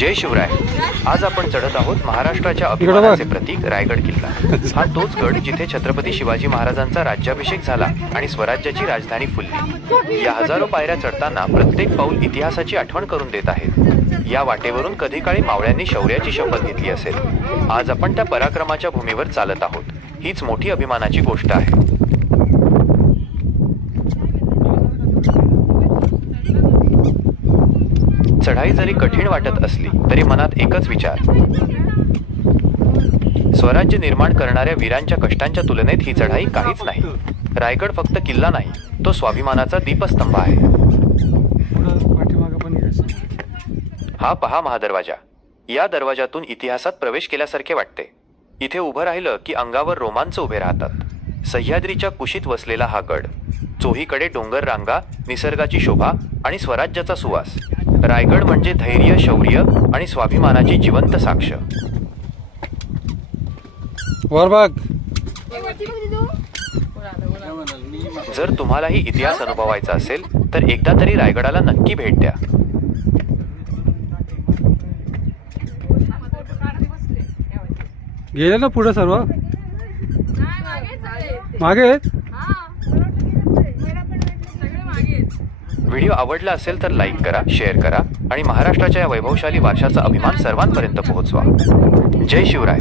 जय शिवराय. आज आपण चढत आहोत महाराष्ट्राच्या अभिमानाचे प्रतीक रायगड किल्ला. हा तोच गड जिथे छत्रपती शिवाजी महाराजांचा राज्याभिषेक झाला आणि स्वराज्याची राजधानी फुलली. या हजारो पायऱ्या चढताना प्रत्येक पाऊल इतिहासाची आठवण करून देत आहे. या वाटेवरून कधी काळी मावळ्यांनी शौर्याची शपथ घेतली असेल. आज आपण त्या पराक्रमाच्या भूमीवर चालत आहोत. हीच मोठी अभिमानाची गोष्ट आहे. चढाई जरी कठीण वाटत असली तरी मनात एकच विचार, स्वराज्य निर्माण करणाऱ्या वीरांच्या कष्टांच्या तुलनेत ही चढाई काहीच नाही. रायगड फक्त किल्ला नाही, तो स्वाभिमानाचा दीपस्तंभ आहे. हा पहा महादरवाजा. या दरवाजातून इतिहासात प्रवेश केल्यासारखे वाटते. इथे उभं राहिलं की अंगावर रोमांच उभे राहतात. सह्याद्रीच्या कुशीत वसलेला हा गड, चोहीकडे डोंगर रांगा, निसर्गाची शोभा आणि स्वराज्याचा सुवास. रायगड म्हणजे धैर्य, शौर्य आणि स्वाभिमानाची जिवंत साक्ष. जर तुम्हालाही इतिहास अनुभवायचा असेल तर एकदा तरी रायगडाला नक्की भेट द्या. गेले ना पुढे सर्व मागे आहेत. व्हिडिओ आवडला असेल तर लाईक करा, शेअर करा आणि महाराष्ट्राच्या या वैभवशाली वारशाचा अभिमान सर्वांपर्यंत पोहोचवा. जय शिवराय.